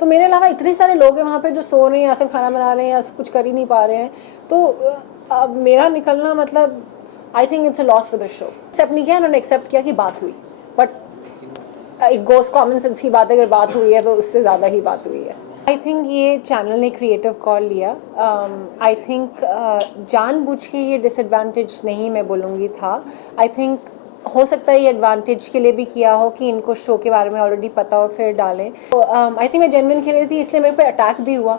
तो मेरे अलावा इतने सारे लोग हैं वहाँ पे जो सो रहे हैं या सिर्फ खाना बना रहे हैं या कुछ कर ही नहीं पा रहे हैं। तो अब मेरा निकलना मतलब I think it's a loss for the show. Accept नहीं किया, उन्होंने एक्सेप्ट किया कि बात हुई, but it goes common sense की बात है, अगर बात हुई है तो उससे ज़्यादा ही बात हुई है। आई थिंक ये चैनल ने क्रिएटिव कॉल लिया। आई थिंक जानबूझ के ये डिसएडवांटेज नहीं मैं बोलूँगी था। आई थिंक हो सकता है ये एडवांटेज के लिए भी किया हो कि इनको शो के बारे में ऑलरेडी पता हो फिर डालें। तो आई थिंक मैं जेन्युइन खेल रही थी, इसलिए मेरे पे अटैक भी हुआ।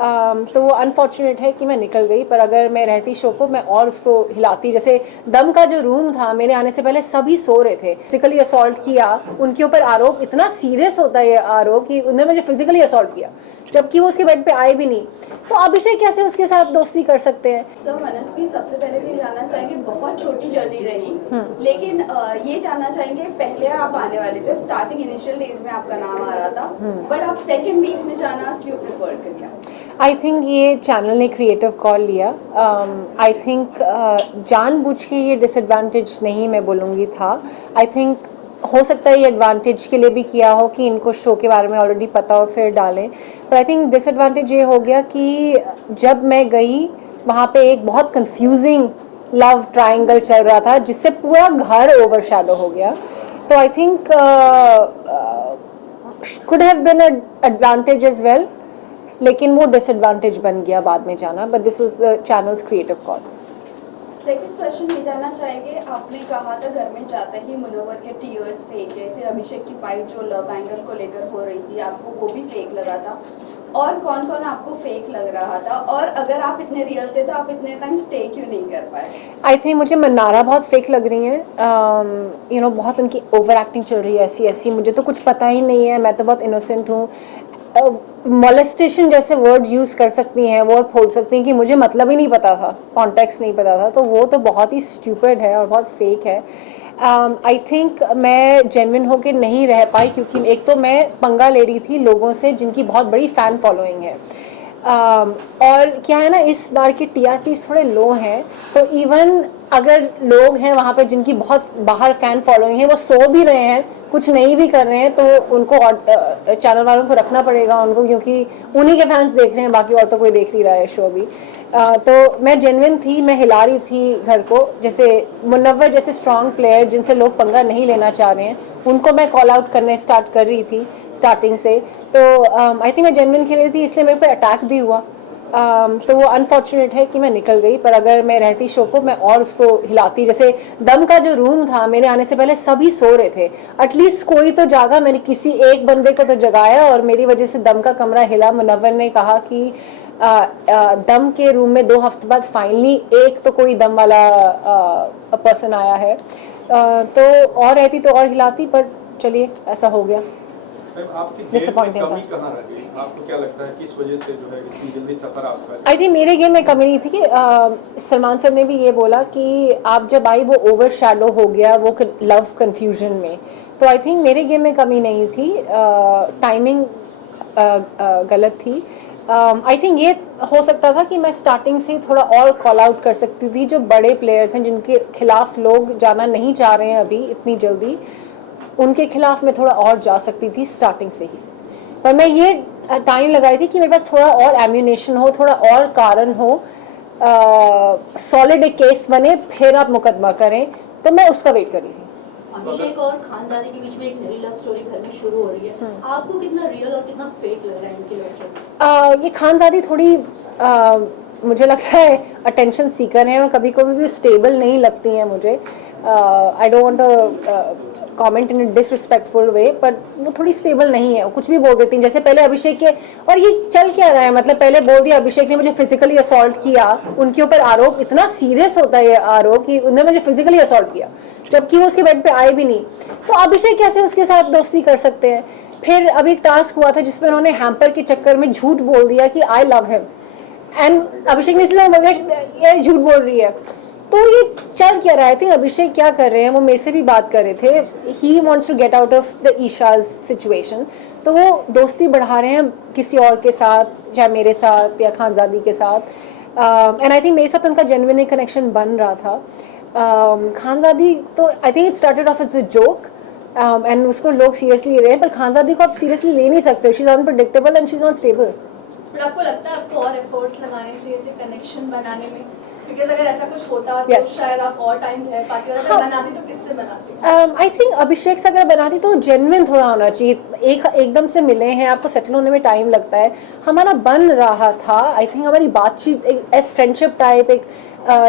तो वो अनफॉर्चुनेट है कि मैं निकल गई, पर अगर मैं रहती शो को मैं और उसको हिलाती। जैसे दम का जो रूम था, मेरे आने से पहले सभी सो रहे थे। फिजिकली असॉल्ट किया, उनके ऊपर आरोप इतना सीरियस होता है ये आरोप कि उन्होंने मुझे फिजिकली असॉल्ट किया, जबकि वो उसके बेड पे आए भी नहीं। तो अभिषेक कैसे उसके साथ दोस्ती कर सकते हैं? सर मनस्वी, सबसे पहले तो ये जानना चाहेंगे, बहुत छोटी जर्नी रही, लेकिन ये जानना चाहेंगे, पहले आप आने वाले थे, स्टार्टिंग इनिशियल डेज में आपका नाम आ रहा था, बट आप सेकंड वीक में जाना क्यों प्रेफर कर लिया? आई थिंक ये चैनल ने क्रिएटिव कॉल लिया। आई थिंक जानबूझ के ये डिसएडवांटेज नहीं मैं बोलूँगी था। आई थिंक हो सकता है ये एडवांटेज के लिए भी किया हो कि इनको शो के बारे में ऑलरेडी पता हो फिर डालें। पर आई थिंक डिसएडवांटेज ये हो गया कि जब मैं गई वहाँ पे एक बहुत कंफ्यूजिंग लव ट्रायंगल चल रहा था, जिससे पूरा घर ओवरशैडो हो गया। तो I think could have been a advantage as well, लेकिन वो डिसएडवांटेज बन गया बाद में जाना। But this was the channel's creative call. Second question ये जानना चाहेंगे, आपने कहा था घर में जाते ही मुनव्वर के टीयर्स फेक है, फिर अभिषेक की फाइट जो लव एंगल को लेकर हो रही थी, आपको वो भी फेक लगा था, और कौन कौन आपको फेक लग रहा था, और अगर आप इतने रियल थे तो आप इतने टाइम स्टे क्यों नहीं कर पाए? आई थिंक मुझे मन्नारा बहुत फेक लग रही हैं। यू नो बहुत उनकी ओवर एक्टिंग चल रही है ऐसी ऐसी, मुझे तो कुछ पता ही नहीं है, मैं तो बहुत इनोसेंट हूँ। मोलेस्टेशन जैसे वर्ड यूज़ कर सकती हैं वो, और बोल सकती हैं कि मुझे मतलब ही नहीं पता था, कॉन्टेक्स्ट नहीं पता था, तो वो तो बहुत ही स्टूपिड है और बहुत फेक है। आई थिंक मैं जेन्युइन होकर नहीं रह पाई, क्योंकि एक तो मैं पंगा ले रही थी लोगों से जिनकी बहुत बड़ी फ़ैन फॉलोइंग है। और क्या है ना, इस बार की TRPs थोड़े लो हैं, तो इवन अगर लोग हैं वहाँ पे जिनकी बहुत बाहर फ़ैन फॉलोइंग है, वो सो भी रहे हैं, कुछ नहीं भी कर रहे हैं, तो उनको चैनल वालों को रखना पड़ेगा उनको, क्योंकि उन्हीं के फैंस देख रहे हैं, बाकी और तो कोई देख नहीं रहा है शो भी। तो मैं जेन्युइन थी, मैं हिला रही थी घर को। जैसे मुनव्वर जैसे स्ट्रॉन्ग प्लेयर जिनसे लोग पंगा नहीं लेना चाह रहे हैं, उनको मैं कॉल आउट करने स्टार्ट कर रही थी स्टार्टिंग से। तो आई थिंक मैं जेन्युइन खेल रही थी, इसलिए मेरे पे अटैक भी हुआ। तो वो अनफॉर्चुनेट है कि मैं निकल गई, पर अगर मैं रहती शो को मैं और उसको हिलाती। जैसे दम का जो रूम था, मेरे आने से पहले सभी सो रहे थे, एटलीस्ट कोई तो जागा, मैंने किसी एक बंदे को तो जगाया, और मेरी वजह से दम का कमरा हिला। मुनव्वर ने कहा कि दम के रूम में 2 हफ्ते बाद फाइनली एक तो कोई दम वाला पर्सन आया है। तो और रहती तो और हिलाती, पर चलिए ऐसा हो गया। डिसअपॉइंटिंग था। आपको क्या लगता है किस वजह से जो है इतनी जल्दी सफर आपका? आई थिंक मेरे गेम में कमी नहीं थी कि सलमान सर ने भी ये बोला कि आप जब आई वो ओवर शैडो हो गया वो लव कन्फ्यूजन में। तो आई थिंक मेरे गेम में कमी नहीं थी, टाइमिंग गलत थी। आई थिंक ये हो सकता था कि मैं स्टार्टिंग से थोड़ा और कॉल आउट कर सकती थी। जो बड़े प्लेयर्स हैं जिनके खिलाफ लोग जाना नहीं चाह रहे हैं अभी इतनी जल्दी, उनके खिलाफ मैं थोड़ा और जा सकती थी स्टार्टिंग से ही। पर मैं ये टाइम लगाई थी कि मेरे पास थोड़ा और एम्यूनेशन हो, थोड़ा और कारण हो, सॉलिड एक केस बने, फिर आप मुकदमा करें, तो मैं उसका वेट कर रही थी। अभिषेक और खानजादी के बीच में एक नई लव स्टोरी घर में शुरू हो रही है, आपको कितना रियल और कितना फेक लग रहा है इनकी लव स्टोरी? ये खानजादी थोड़ी मुझे लगता है अटेंशन सीकर है, और कभी कभी भी स्टेबल नहीं लगती हैं मुझे। I don't want comment in disrespectful way, पर वो थोड़ी स्टेबल नहीं है, वो कुछ भी बोल देती हैं। जैसे पहले अभिषेक के, और ये चल क्या रहा है, मतलब पहले बोल दिया अभिषेक ने मुझे फिजिकली असॉल्ट किया, उनके ऊपर आरोप इतना सीरियस होता है ये आरोप कि उन्होंने मुझे फिजिकली असॉल्ट किया, जबकि वो उसके बेड पे आए भी नहीं। तो अभिषेक कैसे उसके साथ दोस्ती कर सकते हैं? फिर अभी एक टास्क हुआ था जिसमें उन्होंने हैम्पर के चक्कर में झूठ बोल दिया कि आई लव हिम, एंड अभिषेक ने इसलिए बोल दिया ये झूठ बोल रही है। तो ये चल क्या रहा है? थी अभिषेक क्या कर रहे हैं, वो मेरे से भी बात कर रहे थे, he wants to get out of the ईशाज सिचुएशन, तो वो दोस्ती बढ़ा रहे हैं किसी और के साथ, चाहे मेरे साथ या खानजादी के साथ। एंड आई थिंक मेरे साथ उनका जेन्युइन कनेक्शन बन रहा था। खानजादी तो I think it started off as a joke, and उसको लोग सीरियसली ले रहे हैं, पर खानजादी को आप सीरियसली ले नहीं सकते, she is unpredictable and she is not stable. पर आपको लगता है आपको और एफर्ट्स लगाने चाहिए थे कनेक्शन बनाने में, बिकॉज अगर ऐसा कुछ होता तो Yes. शायद आप और टाइम रह पाते, और अगर हाँ। बनाती तो किससे बनाती? आई थिंक अभिषेक से अगर बनाती तो जेन्युइन थोड़ा होना चाहिए, एकदम से मिले हैं, आपको सेटल होने में टाइम लगता है, हमारा बन रहा था। आई थिंक हमारी बातचीत एक एस फ्रेंडशिप टाइप, एक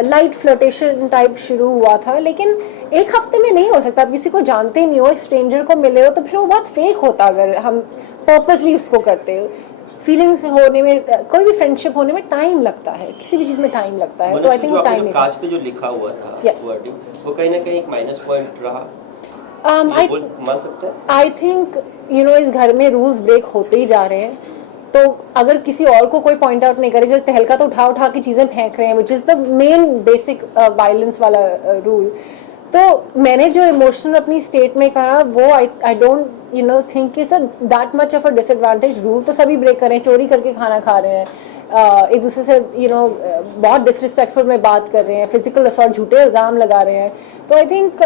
लाइट फ्लर्टेशन टाइप शुरू हुआ था, लेकिन एक हफ्ते में नहीं हो सकता। आप किसी को जानते नहीं हो, एक स्ट्रेंजर को मिले हो तो फिर वो बहुत फेक होता अगर हम पर्पसली उसको करते हो। फीलिंग्स होने में, कोई भी फ्रेंडशिप होने में टाइम लगता है, किसी भी चीज़ में टाइम लगता है, तो आई थिंक वो टाइम नहीं। कांच पे जो लिखा हुआ था Yes. वर्डिंग, वो कहीं ना कहीं एक माइनस पॉइंट रहा, आई मान सकते हैं। आई थिंक यू नो इस घर में रूल्स ब्रेक होते ही जा रहे हैं, तो अगर किसी और को कोई पॉइंट आउट नहीं करे, जैसे तहलका तो उठा उठा के चीज़ें फेंक रहे हैं, which is the main basic violence वाला रूल। तो मैंने जो इमोशनल अपनी स्टेट में करा वो I don't you know think is that much of a disadvantage. Rule तो सभी ब्रेक कर रहे हैं, चोरी करके खाना खा रहे हैं, एक दूसरे से यू नो बहुत डिसरिस्पेक्टफुल में बात कर रहे हैं, फिजिकल असॉल्ट, झूठे इल्ज़ाम लगा रहे हैं। तो I think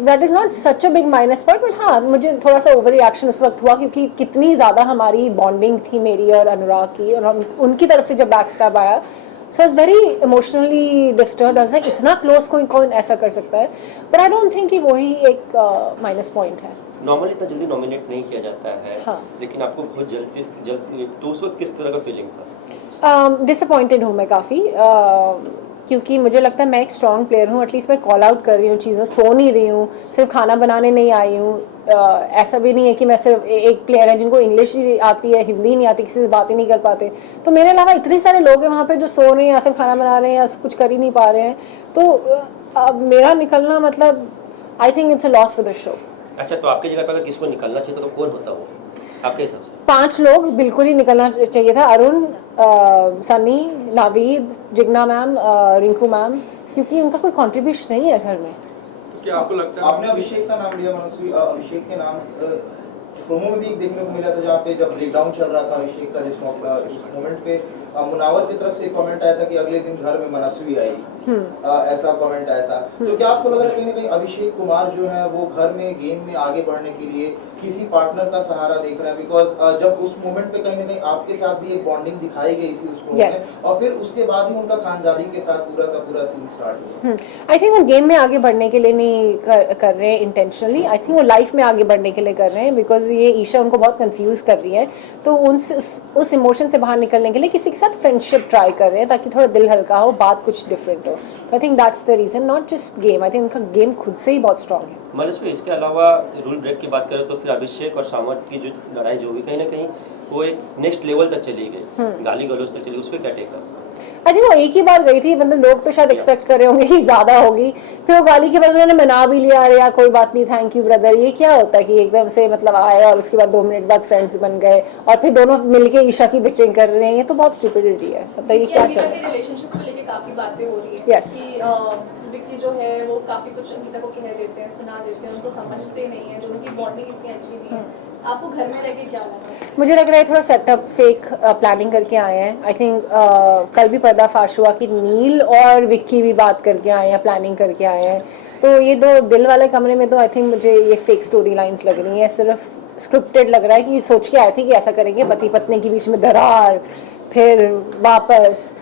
that is not such a big minus point, but हाँ मुझे थोड़ा सा ओवर रिएक्शन उस वक्त हुआ क्योंकि कितनी ज़्यादा हमारी बॉन्डिंग थी मेरी और अनुराग की, और उनकी तरफ से जब बैक स्टैब आया, so is very emotionally disturb. Like इतना क्लोज कोई कौन ऐसा कर सकता है, बट आई डोंट थिंक कि वही एक माइनस पॉइंट है। नॉर्मली इतना जल्दी नॉमिनेट नहीं किया जाता है, हाँ। लेकिन आपको बहुत जल्दी तो उस वक्त किस तरह का फीलिंग था? डिसअपॉइंटेड हूँ मैं काफ़ी, क्योंकि मुझे लगता है मैं एक स्ट्रॉन्ग प्लेयर हूँ, एटलीस्ट मैं कॉल आउट कर रही हूँ चीज़ों, सो नहीं रही हूँ, सिर्फ खाना बनाने नहीं आई हूँ। ऐसा भी नहीं है कि मैं सिर्फ एक प्लेयर है जिनको इंग्लिश ही आती है, हिंदी नहीं आती, किसी से बात ही नहीं कर पाते। तो मेरे अलावा इतने सारे लोग हैं वहाँ पे जो सो रहे हैं या सिर्फ खाना बना रहे हैं या कुछ कर ही नहीं पा रहे हैं, तो अब मेरा निकलना मतलब I think it's a loss for the show. अच्छा, तो आपकी जगह पर अगर किसी को निकलना चाहिए तो कौन होता वो आपके हिसाब से? 5 लोग बिल्कुल ही निकलना चाहिए था, अरुण, सनी, नावीद, जिग्ना मैम, रिंकू मैम, क्योंकि उनका कोई कंट्रीब्यूशन नहीं है घर में। क्या आपको लगता है आपने अभिषेक का नाम लिया मनस्वी, अभिषेक के नाम प्रोमो में भी देखने को मिला था जहाँ पे जब ब्रेकडाउन चल रहा था अभिषेक का, जिस मोमेंट पे मुनावर की तरफ से कमेंट आया था कि अगले दिन घर में मनस्वी आई, ऐसा कमेंट आया था। तो क्या आपको लग रहा है कहीं ना कहीं अभिषेक कुमार जो है वो घर में गेम में आगे बढ़ने के लिए किसी पार्टनर का सहारा देख रहे हैं? बिकॉज जब उस मोमेंट पे कहीं ना कहीं आपके साथ भी एक बॉन्डिंग दिखाई गई थी उस प्रोमो Yes. में, और फिर उसके बाद ही उनका खानजादी के साथ पूरा का पूरा सीन स्टार्ट हुआ। आई थिंक वो गेम में आगे बढ़ने के लिए नहीं कर रहे हैं इंटेंशनली, आई थिंक वो लाइफ में आगे बढ़ने के लिए कर रहे हैं, बिकॉज ये ईशा उनको बहुत कंफ्यूज कर रही है, तो उस इमोशन से बाहर निकलने के लिए किसी के साथ फ्रेंडशिप ट्राई कर रहे हैं ताकि थोड़ा दिल हल्का हो, बात कुछ डिफरेंट हो। तो I think that's the reason, not just game. I think उनका गेम खुद से ही बहुत स्ट्रॉन्ग है। मनस्वी, इसके अलावा रूल ब्रेक की बात करें तो फिर अभिषेक और सामर्थ की जो लड़ाई जो हुई, कहीं ना कहीं वो एक नेक्स्ट लेवल तक चली गई, गाली गलौज तक चली, उस पर क्या टेक है? आई थिंक वो एक ही बार गई थी, मतलब लोग तो शायद एक्सपेक्ट कर रहे होंगे कि ज़्यादा होगी, फिर वो गाली के बाद उन्होंने मना भी लिया, अरे यार कोई बात नहीं, थैंक यू ब्रदर। ये क्या होता है कि एकदम से मतलब आए और उसके बाद 2 मिनट बाद फ्रेंड्स बन गए और फिर दोनों मिलके ईशा की बिचिंग कर रहे हैं, ये तो बहुत स्टुपिडिटी है। बताइए क्या चल रहा है? रिलेशनशिप को लेके काफी बातें हो रही है Yes. कि विक्की जो है वो काफी कुछ अंकिता को कह देते हैं, सुना देते हैं, उनको समझते नहीं है, दोनों की बॉन्डिंग इतनी अच्छी नहीं है। आपको घर में रह के क्या लगा? मुझे लग रहा है थोड़ा सेटअप फेक प्लानिंग करके आए हैं। आई थिंक कल भी पर्दाफाश हुआ कि नील और विक्की भी बात करके आए हैं, प्लानिंग करके आए हैं। तो ये 2 दिल वाले कमरे में तो आई थिंक मुझे ये फेक स्टोरी लाइन्स लग रही हैं, सिर्फ स्क्रिप्टेड लग रहा है कि सोच के आए थे कि ऐसा करेंगे, पति पत्नी के बीच में दरार, फिर वापस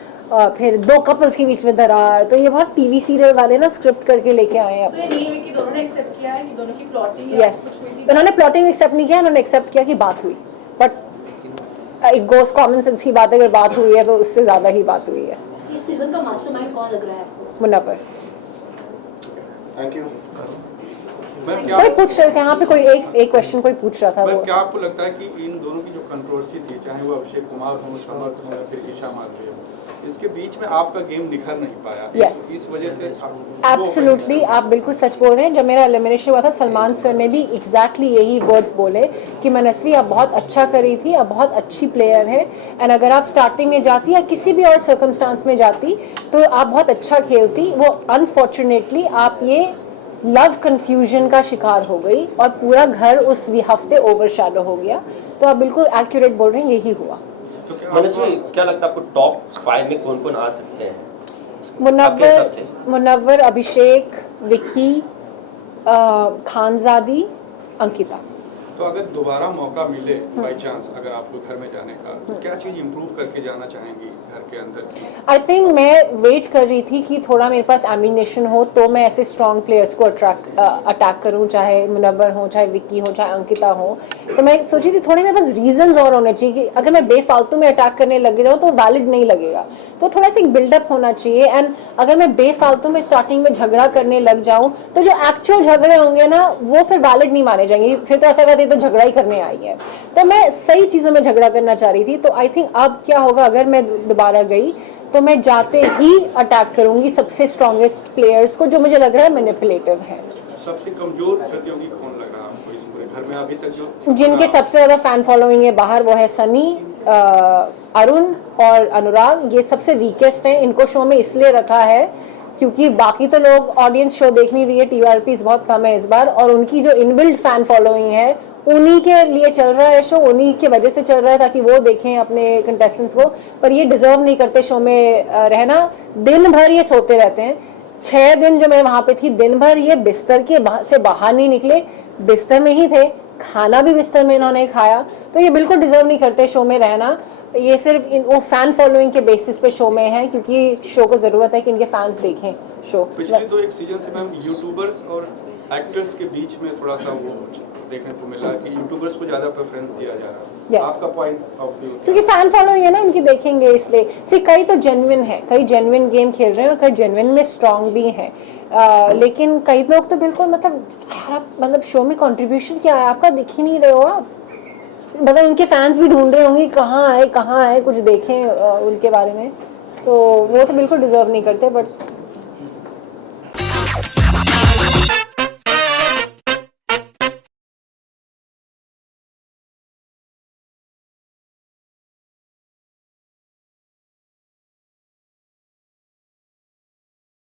फिर 2 कपल्स के बीच में दरार। तो ये बहुत टीवी सीरियल वाले ना स्क्रिप्ट करके लेके आए हैं। सो ये नील विक्की दोनों ने एक्सेप्ट किया है कि दोनों की प्लॉटिंग यस, उन्होंने प्लॉटिंग एक्सेप्ट नहीं किया, उन्होंने एक्सेप्ट किया कि बात हुई, but it goes common sense की बात है, अगर बात हुई है तो उससे ज़्यादा ही बात हुई है। इस सीजन का मास्टरमाइंड कौन लग रहा है आपको? मुनव्वर। Thank you. कोई पूछ रहा था यहाँ पे, कोई एक क्वेश्चन कोई पूछ रहा था वो। क्या आपको लगता है कि इन दोनों की जो कंट्रोवर्सी थी, चाहे वो अभिषेक कुमार हो, समर्थ हो या फिर ईशा मालवीय हो, इसके बीच में आपका गेम निखर नहीं पाया? Yes. इस वजह से एब्सोल्युटली, आप बिल्कुल सच बोल रहे हैं। जब मेरा एलिमिनेशन हुआ था, सलमान सर ने भी एग्जैक्टली यही वर्ड्स बोले कि मनस्वी आप बहुत अच्छा करी थी, आप बहुत अच्छी प्लेयर है, एंड अगर आप स्टार्टिंग में जाती या किसी भी और सर्कमस्टांस में जाती तो आप बहुत अच्छा खेलती। वो अनफॉर्चुनेटली आप ये लव कन्फ्यूजन का शिकार हो गई और पूरा घर उस हफ्ते ओवरशैडो हो गया। तो आप बिल्कुल एक्यूरेट बोल रहे हैं, यही हुआ। मनस्वी, क्या लगता है आपको टॉप 5 में कौन कौन आ सकते हैं आपके हिसाब से? मुनव्वर, अभिषेक, विक्की, खानजादी, अंकिता। तो अगर दोबारा मौका मिले बाय चांस अगर आपको घर में जाने का, तो क्या चीज़ इम्प्रूव करके जाना चाहेंगी घर के अंदर की? आई थिंक मैं वेट कर रही थी कि थोड़ा मेरे पास एम्बिनेशन हो तो मैं ऐसे स्ट्रॉन्ग प्लेयर्स को अटैक करूं, चाहे मुनव्वर हो, चाहे विक्की हो, चाहे अंकिता हो। तो मैं सोची थी थोड़े मेरे पास रीजंस और होने चाहिए कि अगर मैं बेफालतू में अटैक करने लग जाऊँ तो वैलिड नहीं लगेगा। तो थोड़ा सा एक बिल्डअप होना चाहिए। एंड अगर मैं बेफालतू में स्टार्टिंग में झगड़ा करने लग जाऊँ तो जो एक्चुअल झगड़े होंगे ना वो फिर वैलिड नहीं माने जाएंगे, फिर तो ऐसा कहते तो झगड़ा ही करने आई है। तो मैं सही चीज़ों में झगड़ा करना चाह रही थी। तो आई थिंक अब क्या होगा, अगर मैं दोबारा गई तो मैं जाते ही अटैक करूंगी सबसे स्ट्रॉन्गेस्ट प्लेयर्स को जो मुझे लग रहा है मैनिपुलेटिव है। सबसे कमजोर प्रतियोगी कौन लग रहा है आपको इस पूरे घर में अभी तक जो जिनके सबसे ज़्यादा फैन फॉलोइंग है बाहर, वो है सनी, अरुण और अनुराग। ये सबसे वीकेस्ट हैं। इनको शो में इसलिए रखा है क्योंकि बाकी तो लोग ऑडियंस शो देख नहीं रही है, टीआरपीज़ बहुत कम है इस बार, और उनकी जो इनबिल्ट फैन फॉलोइंग है उन्हीं के लिए चल रहा है शो, उन्हीं की वजह से चल रहा है ताकि वो देखें अपने कंटेस्टेंट्स को। पर ये डिजर्व नहीं करते शो में रहना। दिन भर ये सोते रहते हैं। 6 दिन जो मैं वहाँ पे थी, दिन भर ये बिस्तर के से बाहर नहीं निकले, बिस्तर में ही थे, खाना भी बिस्तर में इन्होंने खाया। तो ये बिल्कुल डिजर्व नहीं करते शो में रहना। ये सिर्फ वो फैन फॉलोइंग के बेसिस पे शो में है क्योंकि शो को ज़रूरत है कि इनके फैंस देखें शो। पिछले 1 सीजन से मैम यूट्यूबर्स और एक्टर्स के बीच में थोड़ा सा वो देखने को मिला कि यूट्यूबर्स को ज़्यादा प्रेफरेंस दिया जा रहा है। Yes. आपका पॉइंट ऑफ व्यू? क्योंकि फैन फॉलोइंग है ना उनकी, देखेंगे इसलिए। सी कई तो जेन्युइन है, कई जेन्युइन गेम खेल रहे हैं और कई जेन्युइन में स्ट्रांग भी हैं। लेकिन कई लोग तो बिल्कुल मतलब शो में कंट्रीब्यूशन क्या है आपका दिख ही नहीं रहे हो आप। मतलब उनके फैंस भी ढूंढ रहे होंगे कहाँ है कुछ देखें उनके बारे में। तो वो तो बिल्कुल डिजर्व नहीं करते। बट